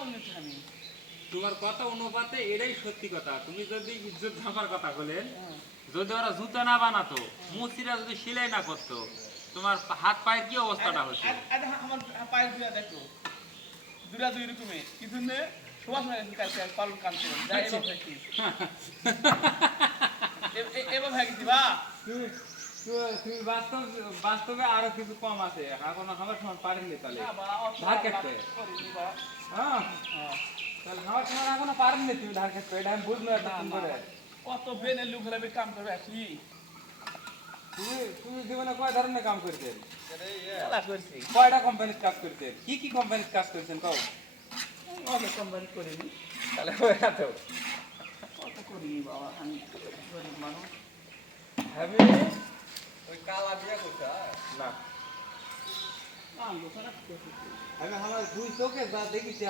বলছি আমি। তোমার কথা অনুপাতে এটাই সত্যি কথা। তুমি যদি ইজ্জত ধামার কথা বলেন, যদি ওরা জুতা না বানাতো, মুচিরা যদি সেলাই না করতো, তোমার হাত পায়ের কি অবস্থাটা হতো? আমার পায়ের দুরা দেখো, দুরা দুই রকমের কিছু নে সবার সঙ্গে কালকে পালন কানতে যাই এবার ভাইছি এবার ভাইছি বা তুমি তুমি বাস্তবে আরো কিছু কম আছে, এখন আমার সময় পারেননি তাহলে ধার ক্ষেত্রে। হ্যাঁ, তাহলে আমার সময় এখনো পারেননি তুমি ধার ক্ষেত্রে, এটা আমি বুঝলো এতক্ষণ করে। কত বেনে লোক হলে কাম করবে আসি তুমি তুমি জীবনে কয় ধরনের কাম করেছেন? খেলা করছি কয়টা কোম্পানির কাজ করেছেন? কি কি কোম্পানির কাজ করেছেন কও? অনেক কোম্পানি করিনি তাহলে হয়ে না তো। কত করিনি বাবা আমি গরিব মানুষ আমি ওই কালা বিয়া করতে না, আনলো সারা আমি আমার দুই চোখে যা দেখেছি